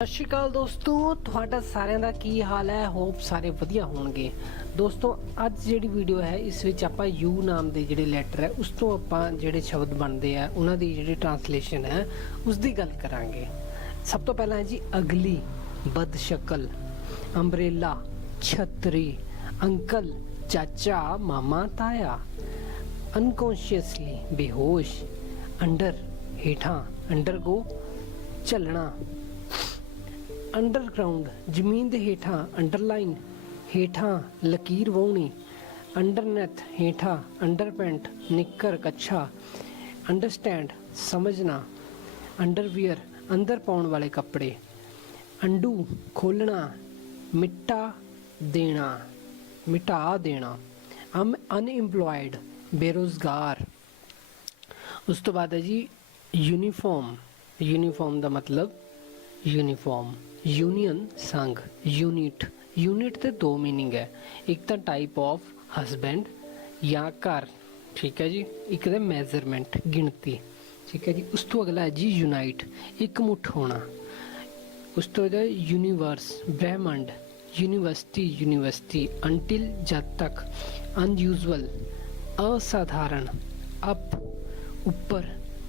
ਸਤਿ ਸ਼੍ਰੀ ਅਕਾਲ ਦੋਸਤੋ, ਤੁਹਾਡਾ ਸਾਰਿਆਂ ਦਾ ਕੀ ਹਾਲ ਹੈ? ਹੋਪ ਸਾਰੇ ਵਧੀਆ ਹੋਣਗੇ। ਦੋਸਤੋ, ਅੱਜ ਜਿਹੜੀ ਵੀਡੀਓ ਹੈ, ਇਸ ਵਿੱਚ ਆਪਾਂ ਯੂ ਨਾਮ ਦੇ ਜਿਹੜੇ ਲੈਟਰ ਹੈ, ਉਸ ਤੋਂ ਆਪਾਂ ਜਿਹੜੇ ਸ਼ਬਦ ਬਣਦੇ ਆ, ਉਹਨਾਂ ਦੀ ਜਿਹੜੀ ਟਰਾਂਸਲੇਸ਼ਨ ਹੈ ਉਸ ਦੀ ਗੱਲ ਕਰਾਂਗੇ। ਸਭ ਤੋਂ ਪਹਿਲਾਂ ਹੈ ਜੀ, ਅਗਲੀ, ਬਦਸ਼ਕਲ, ਅੰਬ੍ਰੇਲਾ, ਛਤਰੀ, ਅੰਕਲ, ਚਾਚਾ, ਮਾਮਾ, ਤਾਇਆ। ਅਨਕੌਂਸ਼ੀਅਸਲੀ ਬੇਹੋਸ਼, ਅੰਡਰ, ਹੇਠਾਂ ਅੰਡਰਗੋ ਚੱਲਣਾ। ਅੰਡਰਗਰਾਉਂਡ ਜ਼ਮੀਨ ਦੇ ਹੇਠਾਂ ਅੰਡਰਲਾਈਨ ਹੇਠਾਂ ਲਕੀਰ ਵਾਉਣੀ ਅੰਡਰਨੈਥ ਹੇਠਾਂ ਅੰਡਰਪੈਂਟ ਨਿੱਕਰ ਕੱਛਾ, ਅੰਡਰਸਟੈਂਡ ਸਮਝਣਾ, ਅੰਡਰਵੀਅਰ ਅੰਦਰ ਪਾਉਣ ਵਾਲੇ ਕੱਪੜੇ, ਅੰਡੂ ਖੋਲਣਾ ਮਿੱਟਾ ਦੇਣਾ, ਮਿਟਾ ਦੇਣਾ, ਅਮ ਅਨਇੰਪਲੋਇਡ ਬੇਰੋਜ਼ਗਾਰ। ਉਸ ਤੋਂ ਬਾਅਦ ਹੈ ਜੀ ਯੂਨੀਫਾਰਮ ਯੂਨੀਫਾਰਮ ਦਾ ਮਤਲਬ ਯੂਨੀਫਾਰਮ ਯੂਨੀਅਨ ਸੰਘ ਯੂਨਿਟ ਯੂਨਿਟ ਦੇ ਦੋ मीनिंग ਹੈ ਇੱਕ ਤਾਂ ਟਾਈਪ ਆਫ ਹਸਬੈਂਡ ਜਾਂ ਘਰ ਠੀਕ ਹੈ ਜੀ ਇੱਕ ਦੇ ਮੈਜ਼ਰਮੈਂਟ ਗਿਣਤੀ ਠੀਕ ਹੈ ਜੀ ਉਸ ਤੋਂ ਅਗਲਾ ਹੈ ਜੀ ਯੂਨਾਈਟ ਇੱਕ ਮੁੱਠ ਹੋਣਾ ਉਸ ਤੋਂ ਅਗਲਾ ਯੂਨੀਵਰਸ ਬ੍ਰਹਿਮੰਡ ਯੂਨੀਵਰਸਿਟੀ ਯੂਨੀਵਰਸਿਟੀ ਅੰਟਿਲ ਜਦ ਤੱਕ ਅਨਯੂਜ਼ੁਅਲ ਅਸਾਧਾਰਨ ਅਪ ਉੱਪਰ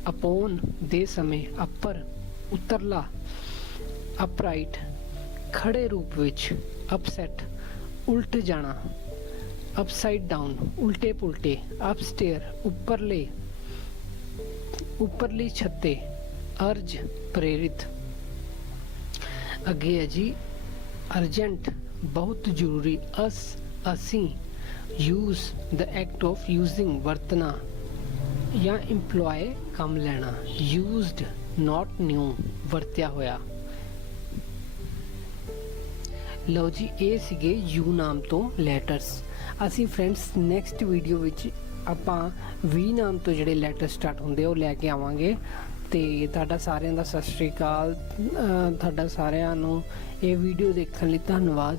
ਅਪੋਨ ਦੇ ਸਮੇਂ ਅਪਰ ਉਤਰਲਾ ਅਪਰਾਈਟ ਖੜੇ ਰੂਪ ਵਿੱਚ ਅਪਸੈਟ ਉਲਟ ਜਾਣਾ ਅਪਸਾਈਡ ਡਾਊਨ ਉਲਟੇ ਪੁਲਟੇ ਅਪਸਟੇਅਰ ਉੱਪਰਲੇ, ਉੱਪਰਲੀ ਛੱਤੇ ਅਰਜ ਪ੍ਰੇਰਿਤ। ਅੱਗੇ ਹੈ ਜੀ ਅਰਜੈਂਟ ਬਹੁਤ ਜ਼ਰੂਰੀ, ਅਸ, ਅਸੀਂ use the act of using ਵਰਤਣਾ, ਜਾਂ EMPLOY, ਕੰਮ ਲੈਣਾ ਯੂਜ਼ਡ ਨਾਟ ਨਿਊ ਵਰਤਿਆ ਹੋਇਆ। ਲਓ ਜੀ, ਇਹ ਸੀਗੇ ਯੂ ਨਾਮ ਤੋਂ ਲੈਟਰਸ ਅਸੀਂ ਫਰੈਂਡਸ ਨੈਕਸਟ ਵੀਡੀਓ ਵਿੱਚ ਆਪਾਂ ਵੀ ਨਾਮ ਤੋਂ ਜਿਹੜੇ ਲੈਟਰ ਸਟਾਰਟ ਹੁੰਦੇ ਆ, ਉਹ ਲੈ ਕੇ ਆਵਾਂਗੇ। ਤੇ ਤੁਹਾਡਾ ਸਾਰਿਆਂ ਦਾ ਸਤਿ ਸ਼੍ਰੀ ਅਕਾਲ। ਤੁਹਾਡਾ ਸਾਰਿਆਂ ਨੂੰ ਇਹ ਵੀਡੀਓ ਦੇਖਣ ਲਈ ਧੰਨਵਾਦ।